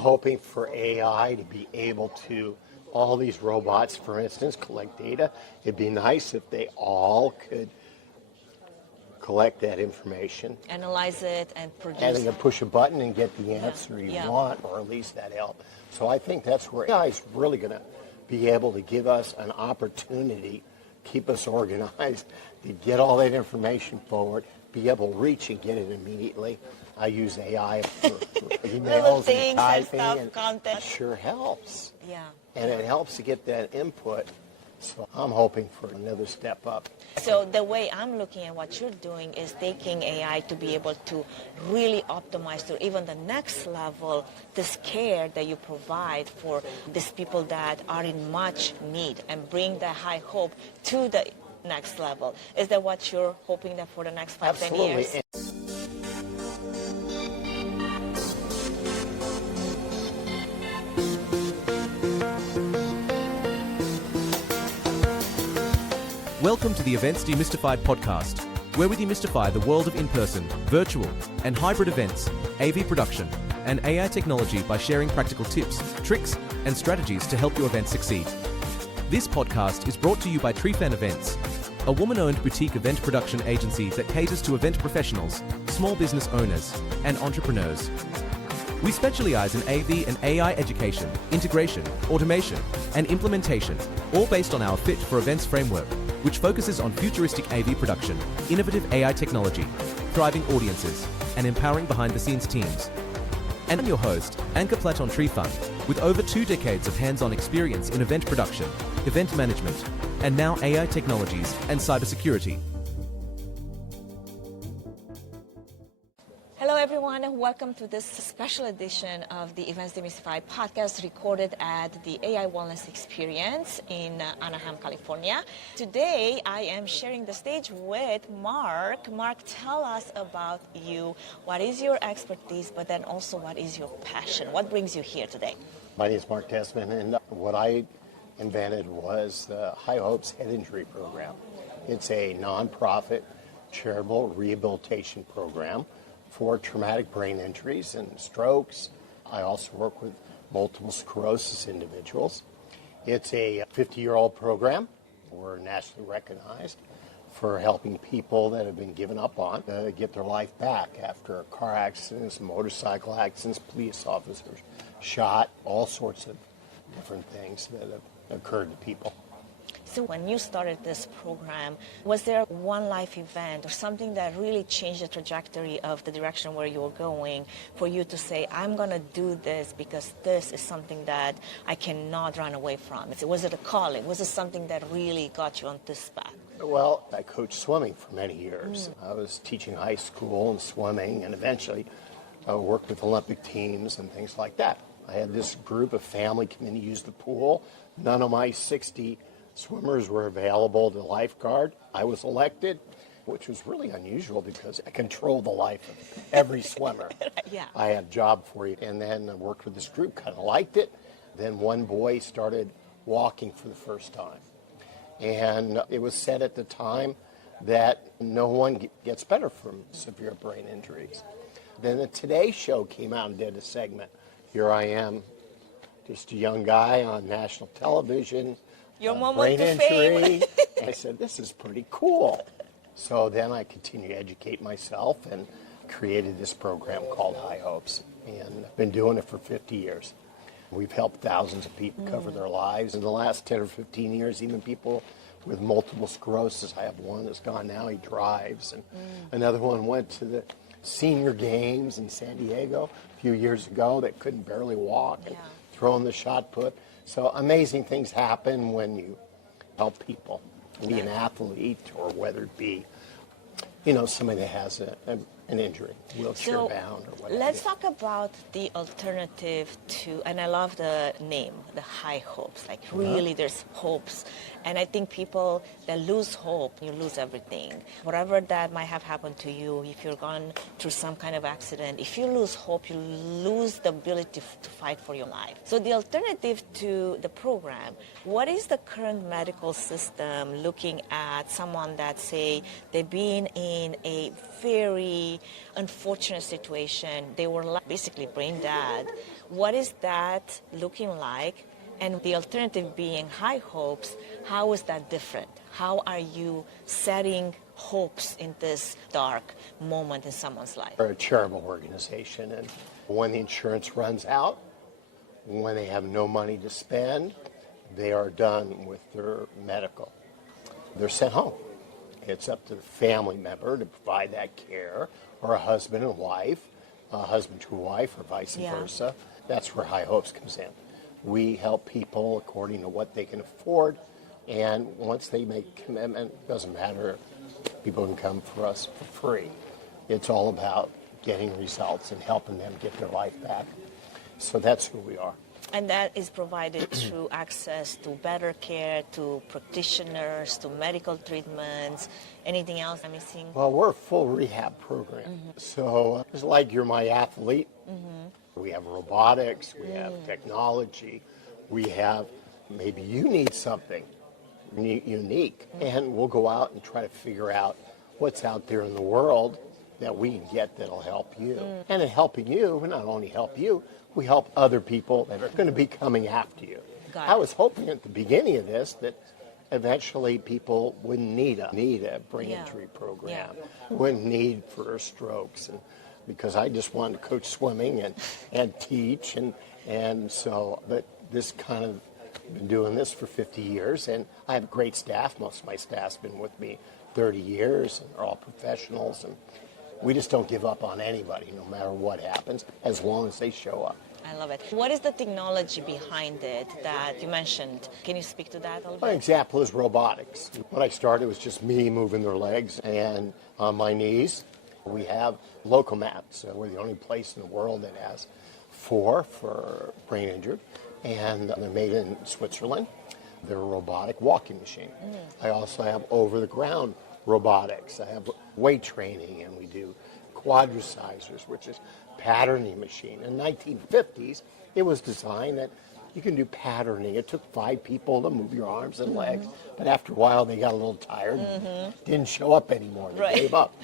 hoping for AI to be able to, all these robots, for instance, collect data. It'd be nice if they all could collect that information. Analyze it and produce. And then push a button and get the answer you want, or at least that help. So I think that's where AI is really going to be able to give us an opportunity, keep us organized, to get all that information forward, be able to reach and get it immediately. I use AI for emails and typing, and content. Sure helps. Yeah. And it helps to get that input. So I'm hoping for another step up. So the way I'm looking at what you're doing is taking AI to be able to really optimize to even the next level, this care that you provide for these people that are in much need, and bring the high hope to the next level. Is that what you're hoping that for the next 5-10 years? Welcome to the Events Demystified Podcast, where we demystify the world of in-person, virtual, and hybrid events, AV production, and AI technology by sharing practical tips, tricks, and strategies to help your events succeed. This podcast is brought to you by Trefan Events, a woman-owned boutique event production agency that caters to event professionals, small business owners, and entrepreneurs. We specialize in AV and AI education, integration, automation, and implementation, all based on our Fit for Events framework, which focuses on futuristic AV production, innovative AI technology, thriving audiences, and empowering behind-the-scenes teams. And I'm your host, Anka Platon Trefan, with over 2 decades of hands-on experience in event production, event management, and now AI technologies and cybersecurity. Hello everyone, and welcome to this special edition of the Events Demystified Podcast, recorded at the AI Wellness Experience in Anaheim, California. Today I am sharing the stage with Mark. Mark, tell us about you. What is your expertise, but then also what is your passion? What brings you here today? My name is Mark Desmond, and what I invented was the High Hopes Head Injury Program. It's a nonprofit charitable rehabilitation program for traumatic brain injuries and strokes. I also work with multiple sclerosis individuals. It's a 50-year-old program. We're nationally recognized for helping people that have been given up on to get their life back after car accidents, motorcycle accidents, police officers shot, all sorts of different things that have occurred to people. So when you started this program, was there one life event or something that really changed the trajectory of the direction where you were going for you to say, I'm going to do this because this is something that I cannot run away from? Was it a calling? Was it something that really got you on this path? Well, I coached swimming for many years. I was teaching high school and swimming, and eventually I worked with Olympic teams and things like that. I had this group of family come in to use the pool. None of my 60 swimmers were available to lifeguard. I was elected, which was really unusual because I controlled the life of every swimmer. Yeah. I had a job for you. And then I worked with this group, kind of liked it. Then one boy started walking for the first time. And it was said at the time that no one gets better from severe brain injuries. Then the Today Show came out and did a segment. Here I am, just a young guy on national television. Your moment brain to injury. fame. I said, this is pretty cool. So then I continued to educate myself and created this program called High Hopes. And I've been doing it for 50 years. We've helped thousands of people cover their lives. In the last 10 or 15 years, even people with multiple sclerosis. I have one that's gone now, he drives. And another one went to the senior games in San Diego a few years ago that couldn't barely walk and throw in the shot put. So amazing things happen when you help people, be an athlete or whether it be, somebody that has an injury, wheelchair bound or whatever. Let's talk about the alternative to, and I love the name, the High Hopes. Like really there's hopes. And I think people that lose hope, you lose everything. Whatever that might have happened to you, if you're gone through some kind of accident, if you lose hope, you lose the ability to fight for your life. So the alternative to the program, what is the current medical system looking at someone that, say, they've been in a very very unfortunate situation. They were basically brain dead. What is that looking like? And the alternative being high hopes, how is that different? How are you setting hopes in this dark moment in someone's life? We're a charitable organization, and when the insurance runs out, when they have no money to spend, they are done with their medical. They're sent home. It's up to the family member to provide that care, or a husband and wife, a husband to a wife, or vice versa. That's where High Hopes comes in. We help people according to what they can afford, and once they make a commitment, it doesn't matter, people can come for us for free. It's all about getting results and helping them get their life back. So that's who we are. And that is provided through access to better care, to practitioners, to medical treatments. Anything else I'm missing? Well, we're a full rehab program. So it's like you're my athlete. We have robotics, we have technology, we have, maybe you need something unique. And we'll go out and try to figure out what's out there in the world that we can get that'll help you. And in helping you, we not only help you, we help other people that are going to be coming after you. I was hoping at the beginning of this that eventually people wouldn't need a brain injury program, wouldn't need for strokes, and because I just wanted to coach swimming and teach, and so, but this kind of been doing this for 50 years, and I have great staff. Most of my staff's been with me 30 years, and they're all professionals, and we just don't give up on anybody, no matter what happens, as long as they show up. I love it. What is the technology behind it that you mentioned? Can you speak to that a little An bit? example is robotics. When I started, it was just me moving their legs and on my knees. We have Locomats. We're the only place in the world that has 4 for brain injured, and they're made in Switzerland. They're a robotic walking machine. I also have over-the-ground robotics. I have weight training, and we do quadricizers, which is patterning machine. In the 1950s, it was designed that you can do patterning. It took 5 people to move your arms and legs, but after a while they got a little tired and didn't show up anymore. They gave up.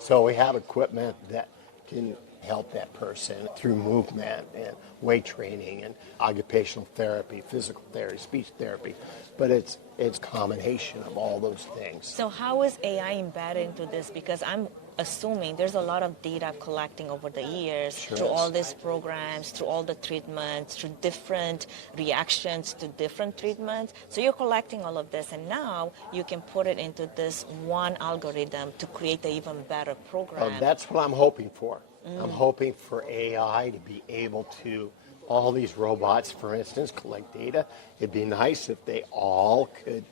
So we have equipment that can help that person through movement and weight training and occupational therapy, physical therapy, speech therapy. But it's a combination of all those things. So how is AI embedded into this? Because I'm assuming there's a lot of data collecting over the years through all these programs, through all the treatments, through different reactions to different treatments. So you're collecting all of this, and now you can put it into this one algorithm to create an even better program. That's what I'm hoping for. I'm hoping for AI to be able to, all these robots, for instance, collect data. It'd be nice if they all could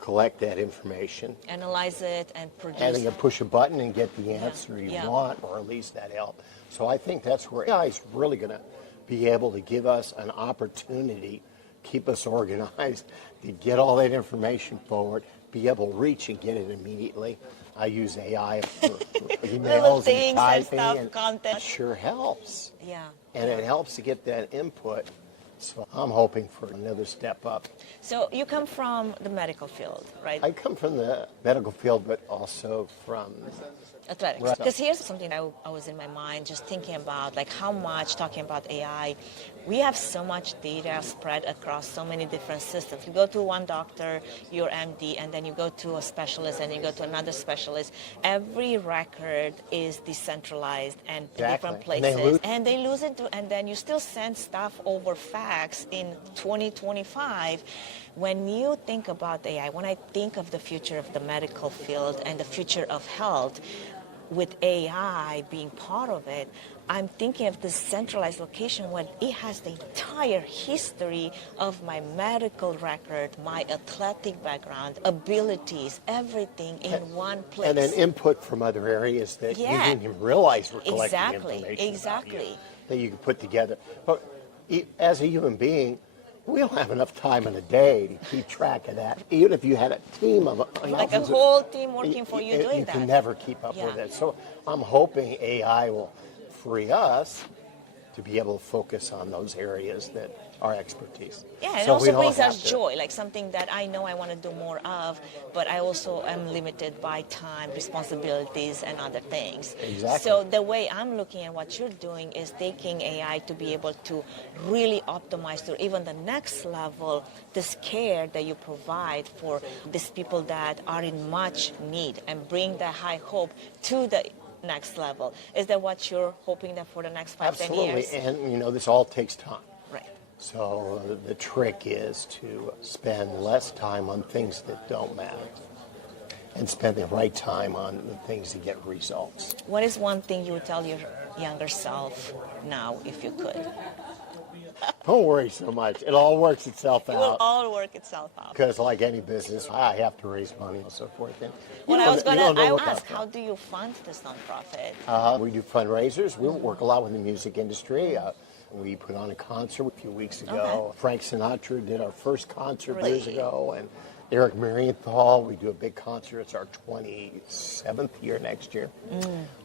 collect that information. Analyze it and produce And you push a button and get the answer you want, or at least that help. So I think that's where AI is really going to be able to give us an opportunity, keep us organized, to get all that information forward, be able to reach and get it immediately. I use AI for emails and typing, and content. it sure helps. Yeah. And it helps to get that input. So I'm hoping for another step up. So you come from the medical field, right? I come from the medical field, but also from Athletics. Right. Because here's something I was in my mind just thinking about, like how much, talking about AI, we have so much data spread across so many different systems. You go to one doctor, your MD, and then you go to a specialist, and you go to another specialist. Every record is decentralized and in different places. And they lose it, and then you still send stuff over fax in 2025. When you think about AI, when I think of the future of the medical field and the future of health, with AI being part of it, I'm thinking of this centralized location where it has the entire history of my medical record, my athletic background, abilities, everything in one place. And then input from other areas that you didn't even realize were collecting information Exactly. about you, that you can put together. But as a human being, we don't have enough time in a day to keep track of that. Even if you had a team of like a whole team working for you doing you that. can never keep up with it. So I'm hoping AI will free us to be able to focus on those areas that are expertise. Yeah, and it So we also don't brings have us to- joy, like something that I know I want to do more of, but I also am limited by time, responsibilities, and other things. Exactly. So the way I'm looking at what you're doing is taking AI to be able to really optimize to even the next level, this care that you provide for these people that are in much need and bring that high hope to the next level. Is that what you're hoping that for the next 5-10 years? Absolutely, and this all takes time. Right. So the trick is to spend less time on things that don't matter and spend the right time on the things that get results. What is one thing you would tell your younger self now, if you could? Don't worry so much. It all works itself It will out. all work itself out. Because like any business, I have to raise money and so forth. And Well, I was you going don't know to what ask, that- how do you fund this nonprofit? We do fundraisers. We work a lot with the music industry. We put on a concert a few weeks ago. Okay. Frank Sinatra did our first concert Really? years ago, and Eric Marienthal. We do a big concert. It's our 27th year next year.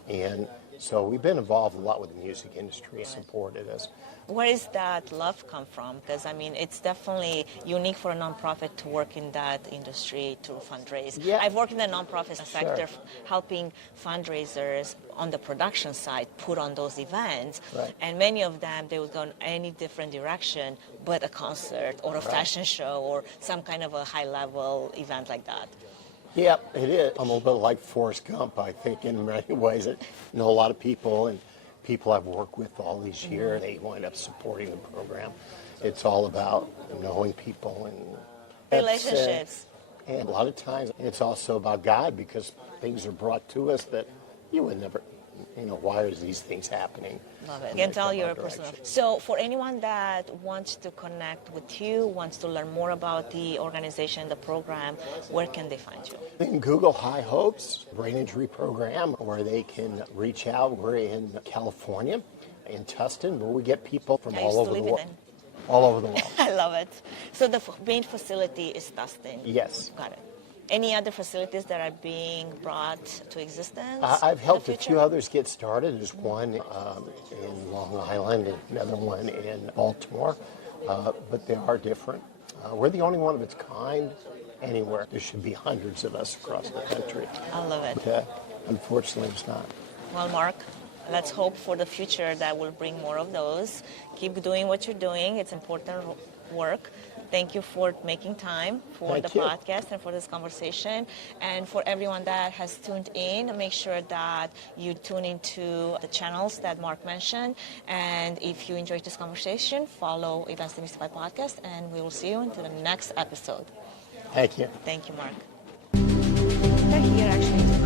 And so we've been involved a lot with the music industry, supported us. Where does that love come from? Because, I mean, it's definitely unique for a nonprofit to work in that industry to fundraise. Yeah. I've worked in the nonprofit sector, Sure. helping fundraisers on the production side put on those events. Right. And many of them, they would go in any different direction but a concert or a fashion show or some kind of a high-level event like that. Yeah, it is. I'm a little bit like Forrest Gump, I think, in many ways. I know a lot of people, and people I've worked with all these years, they wind up supporting the program. It's all about knowing people and that's, Relationships. and a lot of times it's also about God, because things are brought to us that you would never, why are these things happening? Love it. And You can they tell come you're our a person. direction. So for anyone that wants to connect with you, wants to learn more about the organization, the program, where can they find you? They can Google High Hopes Brain Injury Program, or they can reach out. We're in California, in Tustin, where we get people from I used all to over the live in world. it. All over the world. I love it. So the main facility is Tustin. Yes. Got it. Any other facilities that are being brought to existence? I've in the helped a future? few others get started. There's one in Long Island and another one in Baltimore, but they are different. We're the only one of its kind anywhere. There should be hundreds of us across the country. I love it. But, unfortunately, it's not. Well, Mark, let's hope for the future that will bring more of those. Keep doing what you're doing. It's important work. Thank you for making time for Thank the you. podcast and for this conversation. And for everyone that has tuned in, make sure that you tune into the channels that Mark mentioned. And if you enjoyed this conversation, follow Events Demystified Podcast, and we will see you into the next episode. Thank you. Thank you, Mark. They're here, actually.